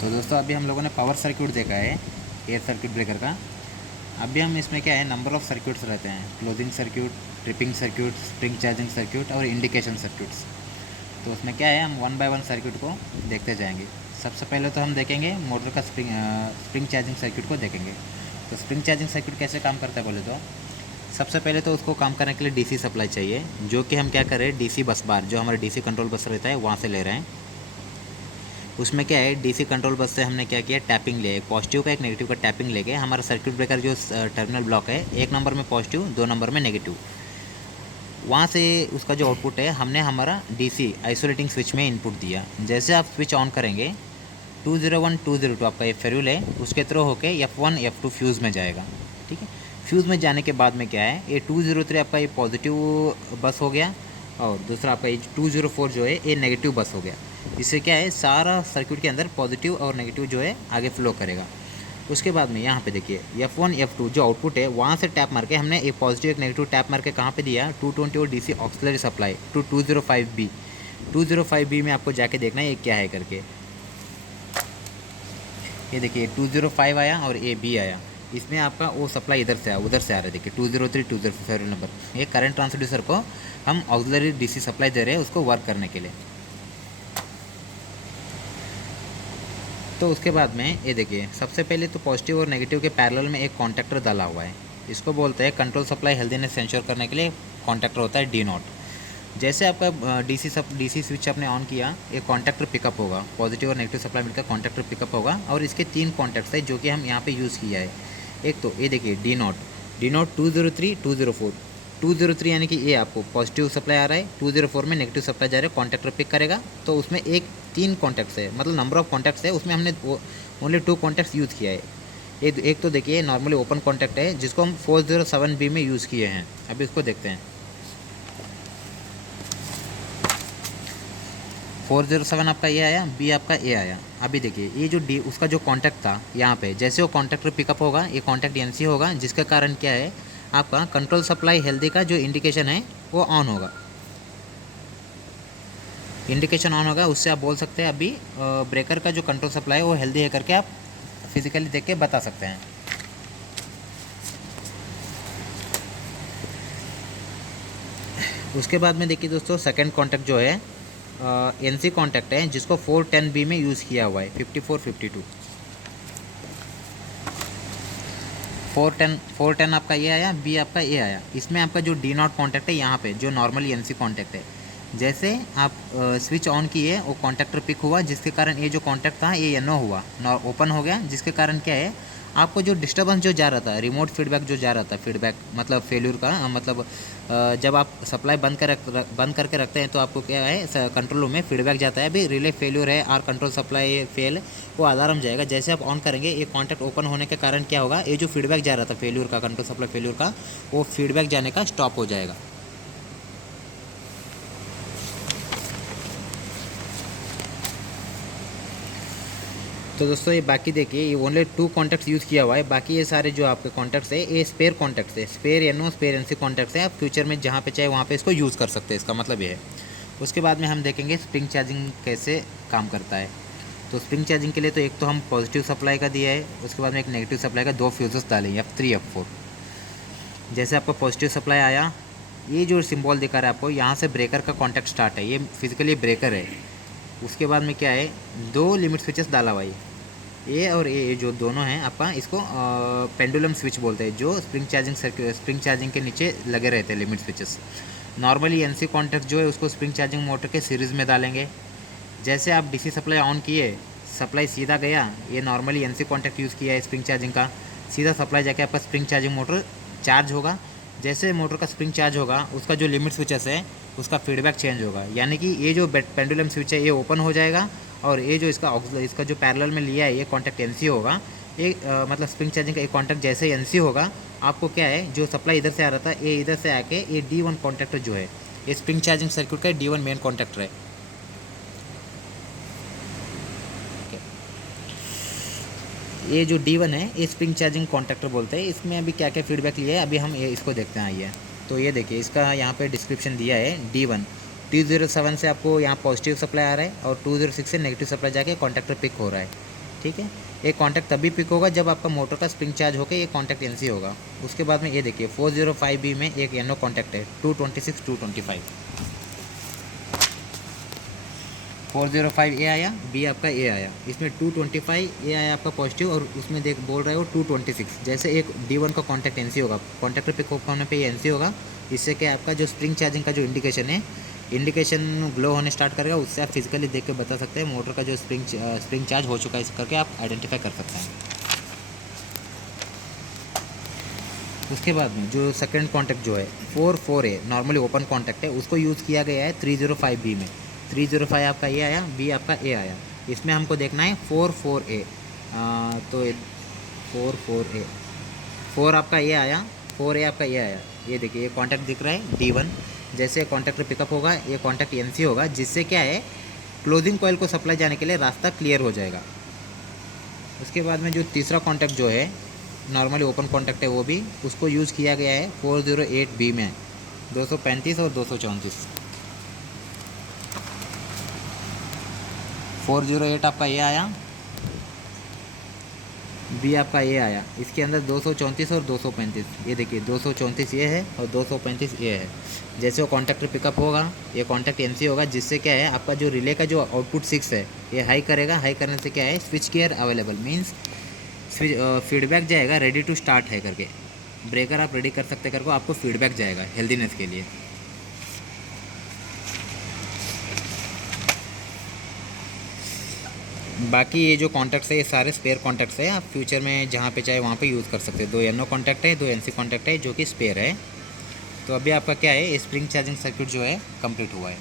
तो दोस्तों अभी हम लोगों ने पावर सर्किट देखा है एयर सर्किट ब्रेकर का। अभी हम इसमें क्या है, नंबर ऑफ़ सर्किट्स रहते हैं, closing circuit, tripping circuit, spring charging circuit और इंडिकेशन सर्किट्स। तो उसमें क्या है, हम वन बाय वन सर्किट को देखते जाएंगे। सबसे पहले तो हम देखेंगे मोटर का स्प्रिंग चार्जिंग सर्किट को देखेंगे। तो स्प्रिंग चार्जिंग सर्किट कैसे काम करता है बोले तो, सबसे पहले तो उसको काम करने के लिए डीसी सप्लाई चाहिए, जो कि हम क्या करें, डीसी बस बार जो हमारा डीसी कंट्रोल बस रहता है वहाँ से ले रहे हैं। उसमें क्या है, डीसी कंट्रोल बस से हमने क्या किया, टैपिंग लिया, एक पॉजिटिव का एक नेगेटिव का टैपिंग लेके हमारा सर्किट ब्रेकर जो टर्मिनल ब्लॉक है, एक नंबर में पॉजिटिव, दो नंबर में नेगेटिव, वहाँ से उसका जो आउटपुट है हमने हमारा डीसी आइसोलेटिंग स्विच में इनपुट दिया। जैसे आप स्विच ऑन करेंगे 201 202 आपका ये फेरुल है, उसके थ्रू होके F1 F2 फ्यूज़ में जाएगा। ठीक है, फ्यूज़ में जाने के बाद में क्या है, ये 203 आपका ये पॉजिटिव बस हो गया और दूसरा आपका ये 204 जो है ये नेगेटिव बस हो गया। इससे क्या है, सारा सर्किट के अंदर पॉजिटिव और नेगेटिव जो है आगे फ्लो करेगा। उसके बाद में यहाँ पे देखिए F1 F2 जो आउटपुट है वहाँ से टैप मार के हमने एक पॉजिटिव एक नेगेटिव टैप मार के कहाँ पे दिया, 220 और DC auxiliary supply to 205B। 205B में आपको जाके देखना है ये क्या है करके। ये देखिए 205 आया और ए बी आया, इसमें आपका वो सप्लाई इधर से आया, उधर से आ रहा है। देखिए 203 204 नंबर, ये करंट ट्रांसड्यूसर को हम ऑक्सिलरी डीसी सप्लाई दे रहे हैं उसको वर्क करने के लिए। तो उसके बाद में ये देखिए, सबसे पहले तो पॉजिटिव और नेगेटिव के पैरेलल में एक कॉन्टैक्टर डाला हुआ है, इसको बोलते हैं कंट्रोल सप्लाई हेल्दीनेस सेंश्योर करने के लिए कॉन्टैक्टर होता है D0। जैसे आपका डीसी स्विच आपने ऑन किया, एक कॉन्टैक्टर पिकअप होगा, पॉजिटिव और नेगेटिव सप्लाई मिलकर कॉन्टैक्टर पिकअप होगा और इसके 3 कॉन्टैक्ट्स है जो कि हम यहाँ पे यूज़ किया है। एक तो ये देखिए D0 203 204, 203 यानी कि ये आपको पॉजिटिव सप्लाई आ रहा है, 204 में नेगेटिव सप्लाई जा रहा है, कॉन्टैक्टर पिक करेगा। तो उसमें एक 3 कॉन्टैक्ट्स है, मतलब नंबर ऑफ कॉन्टैक्ट्स है, उसमें हमने ओनली 2 कॉन्टैक्ट्स यूज़ किया है। एक तो देखिए नॉर्मली ओपन कॉन्टैक्ट है जिसको हम 407B में यूज़ किए हैं। अभी उसको देखते हैं। 407 आपका ये आया, बी आपका ए आया। अभी देखिए ये जो डी उसका जो कॉन्टैक्ट था यहाँ पे, जैसे वो कॉन्टैक्टर पिकअप होगा ये कॉन्टैक्ट एनसी होगा, जिसके कारण क्या है, आपका कंट्रोल सप्लाई हेल्दी का जो इंडिकेशन है वो ऑन होगा। इंडिकेशन ऑन होगा, उससे आप बोल सकते हैं अभी ब्रेकर का जो कंट्रोल सप्लाई है वो हेल्दी है करके आप फिजिकली देख के बता सकते हैं। उसके बाद में देखिए दोस्तों, सेकेंड कॉन्टैक्ट जो है एनसी कॉन्टैक्ट है जिसको 410B में यूज़ किया हुआ है, 5452 410 आपका ये आया, बी आपका ये आया। इसमें आपका जो D0 कॉन्टैक्ट है यहाँ पे जो नॉर्मली एनसी कॉन्टैक्ट है, जैसे आप स्विच ऑन किए वो कॉन्टैक्टर पिक हुआ, जिसके कारण ये जो कॉन्टैक्ट था ये NO हुआ, ओपन हो गया, जिसके कारण क्या है, आपको जो डिस्टर्बेंस जो जा रहा था, रिमोट फीडबैक जो जा रहा था, फीडबैक मतलब फेल्यूर का मतलब जब आप सप्लाई बंद करके रखते हैं तो आपको क्या है, कंट्रोल रूम में फीडबैक जाता है, अभी रिले फेल्यूर है और कंट्रोल सप्लाई फेल, वो अलार्म जाएगा। जैसे आप ऑन करेंगे ये कॉन्टैक्ट ओपन होने के कारण क्या होगा, ये जो फीडबैक जा रहा था फेल्यूर का, कंट्रोल सप्लाई फेल्यूर का, वो फीडबैक जाने का स्टॉप हो जाएगा। तो दोस्तों ये बाकी देखिए, ये ओनली 2 कॉन्टैक्ट्स यूज़ किया हुआ है, बाकी ये सारे जो आपके कॉन्टैक्ट्स है ये स्पेयर कॉन्टैक्ट्स है, spare NO spare NC contacts है। आप फ्यूचर में जहाँ पे चाहे वहाँ पे इसको यूज़ कर सकते हैं, इसका मतलब ये है। उसके बाद में हम देखेंगे स्प्रिंग चार्जिंग कैसे काम करता है। तो स्प्रिंग चार्जिंग के लिए तो एक तो हम पॉजिटिव सप्लाई का दिया है, उसके बाद में एक नेगेटिव सप्लाई का 2 फ्यूज़ेस डाले F3 F4। जैसे आपका पॉजिटिव सप्लाई आया, ये जो सिंबल दिखा रहा है आपको, यहाँ से ब्रेकर का कॉन्टैक्ट स्टार्ट है, ये फिजिकली ब्रेकर है। उसके बाद में क्या है, 2 लिमिट स्विचेस डाला हुआ है, ए और ए जो दोनों हैं आपका, इसको पेंडुलम स्विच बोलते हैं, जो स्प्रिंग चार्जिंग के नीचे लगे रहते हैं limit switches. Normally NC contact जो है उसको स्प्रिंग चार्जिंग मोटर के सीरीज़ में डालेंगे। जैसे आप डीसी सप्लाई ऑन किए, सप्लाई सीधा गया, ये नॉर्मली एनसी कॉन्टैक्ट यूज़ किया है स्प्रिंग चार्जिंग का, सीधा सप्लाई जाके आपका स्प्रिंग चार्जिंग मोटर चार्ज होगा। जैसे मोटर का स्प्रिंग चार्ज होगा, उसका जो लिमिट स्विचेस है उसका फीडबैक चेंज होगा, यानी कि ये जो पेंडुलम स्विच है ये ओपन हो जाएगा और ये जो इसका जो पैरेलल में लिया है ये कॉन्टैक्ट एनसी होगा। ये मतलब स्प्रिंग चार्जिंग का एक कॉन्टैक्ट जैसे ही एनसी होगा, आपको क्या है, जो सप्लाई इधर से आ रहा था ये इधर से आके ये D1 कॉन्टैक्टर जो है, ये स्प्रिंग चार्जिंग सर्किट का D1 मेन कॉन्टैक्टर है। ये जो D1 है ये स्प्रिंग चार्जिंग कॉन्टैक्टर बोलते हैं। इसमें अभी क्या क्या फीडबैक लिया है अभी हम ये इसको देखते हैं, आइए। तो ये देखिए इसका यहाँ पे डिस्क्रिप्शन दिया है, D1 207 से आपको यहाँ पॉजिटिव सप्लाई आ रहा है और 206 से नेगेटिव सप्लाई जाके कॉन्टैक्टर पिक हो रहा है। ठीक है। एक कॉन्टैक्ट तभी पिक होगा जब आपका मोटर का स्प्रिंग चार्ज होकर ये कॉन्टैक्ट एनसी होगा। उसके बाद में ये देखिए 405B में एक एनो कॉन्टैक्ट है 226 225। 405 ए आया, बी आपका ए आया, इसमें 225 ए आया आपका पॉजिटिव, और उसमें देख बोल रहे हो 226। जैसे एक D1 का कॉन्टैक्ट एनसी होगा, कॉन्टैक्टर पिक होने पे ये एनसी होगा। इससे क्या आपका जो स्प्रिंग चार्जिंग का जो इंडिकेशन है, इंडिकेशन ग्लो होने स्टार्ट करेगा। उससे आप फिजिकली देख के बता सकते हैं मोटर का जो स्प्रिंग चार्ज हो चुका है, इस करके आप आइडेंटिफाई कर सकते हैं। उसके बाद में जो सेकंड कॉन्टैक्ट जो है 44A नॉर्मली ओपन कॉन्टैक्ट है, उसको यूज़ किया गया है 305B में। 305 आपका ए आया, बी आपका ए आया। इसमें हमको देखना है 44A। तो 44A 4 आपका ए आया, 4A आपका ए आया। ये देखिए ये कॉन्टैक्ट दिख रहा है D1। जैसे कॉन्टैक्टर पिकअप होगा ये कॉन्टैक्ट एनसी होगा, जिससे क्या है क्लोजिंग कॉइल को सप्लाई जाने के लिए रास्ता क्लियर हो जाएगा। उसके बाद में जो तीसरा कॉन्टैक्ट जो है नॉर्मली ओपन कॉन्टैक्ट है, वो भी उसको यूज़ किया गया है 408B में 235 और 234। 408 आपका ये आया, बी आपका ये आया। इसके अंदर 234 और 235। ये देखिए 234 ये है और 235 ये है। जैसे वो कॉन्टैक्टर पिकअप होगा ये कॉन्टैक्ट एनसी होगा, जिससे क्या है आपका जो रिले का जो आउटपुट 6 है ये हाई करेगा। हाई करने से क्या है switch gear available means feedback जाएगा रेडी टू स्टार्ट है करके। ब्रेकर आप रेडी कर सकते करके आपको फीडबैक जाएगा हेल्दीनेस के लिए। बाकी ये जो कॉन्टैक्ट्स है ये सारे स्पेयर कॉन्टैक्ट्स है, आप फ्यूचर में जहाँ पे चाहे वहाँ पे यूज़ कर सकते हैं। 2 एनो कॉन्टैक्ट है, 2 एनसी कॉन्टैक्ट है जो कि स्पेयर है। तो अभी आपका क्या है स्प्रिंग चार्जिंग सर्किट जो है कंप्लीट हुआ है।